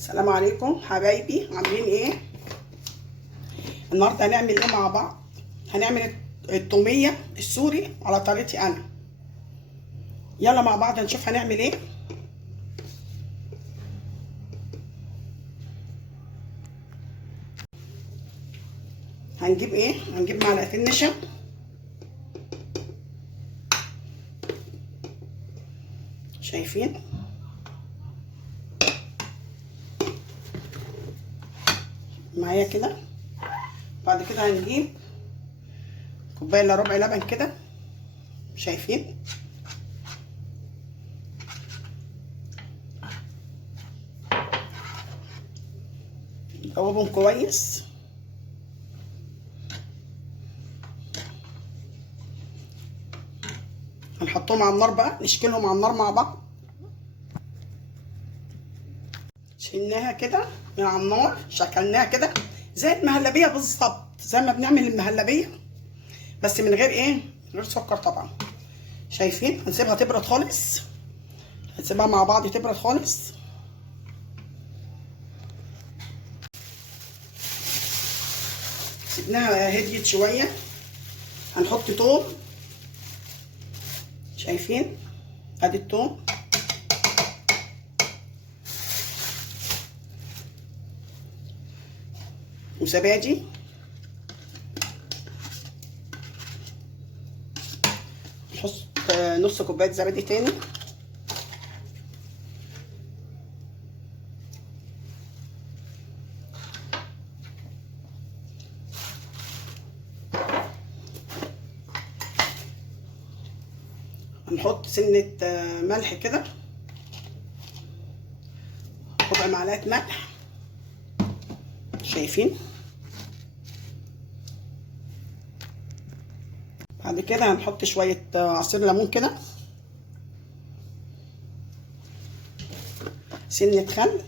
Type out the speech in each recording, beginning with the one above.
السلام عليكم حبايبي، عاملين ايه؟ النهارده هنعمل ايه مع بعض؟ هنعمل التوميه السوري على طريقتي انا. يلا مع بعض نشوف هنعمل ايه. هنجيب ايه؟ هنجيب معلقتين نشا، شايفين؟ معايا كده. بعد كده هنجيب كوبايه الا ربع لبن كده، شايفين؟ ندوبهم كويس. هنحطهم على النار بقى، نشكلهم على النار مع بعض. شلناها كده من على النار، شكلناها كده زي المهلبيه بالظبط، زي ما بنعمل المهلبيه بس من غير ايه؟ من غير سكر طبعا. شايفين؟ هنسيبها تبرد خالص، هنسيبها مع بعض تبرد خالص. سيبناها هديت شويه. هنحط توم، شايفين؟ ادي التوم. وزبادي، نحط نص كوبايه زبادي تاني. هنحط سنه ملح كده، ربع معلقه ملح، شايفين؟ بعد كده هنحط شويه عصير ليمون كده، سنه خل،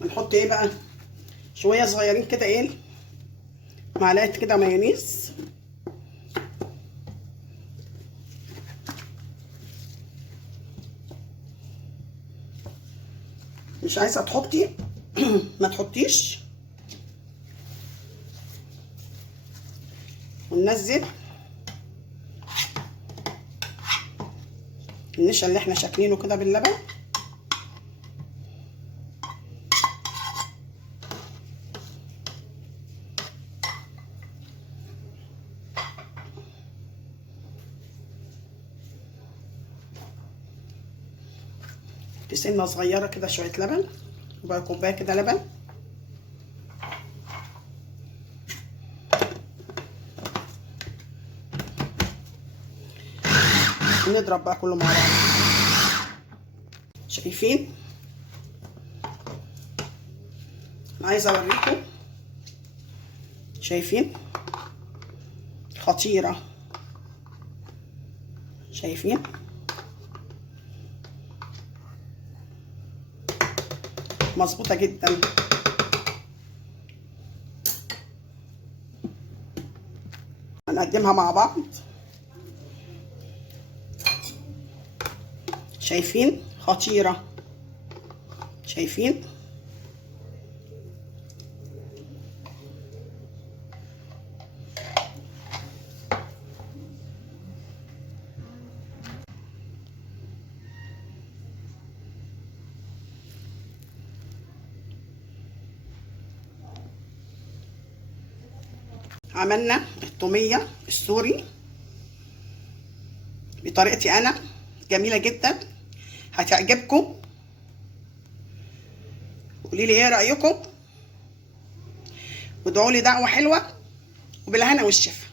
هنحط ايه بقى؟ شويه صغيرين كده، ايه، معلقه كده مايونيز. مش عايزه تحطي ما تحطيش. وننزل النشا اللي احنا شاكلينه كده باللبن. سنه صغيره كده شويه لبن، ربع كوبايه كده لبن. ونضرب بقى كله مع بعض، شايفين؟ انا عايزه اوريكم، شايفين؟ خطيره، شايفين؟ مظبوطه جدا. هنقدمها مع بعض، شايفين؟ خطيره، شايفين؟ عملنا التوميه السوري بطريقتي انا، جميله جدا، هتعجبكم. قولي لي ايه رايكم، وادعوا لي دعوه حلوه، وبالهنا والشفا.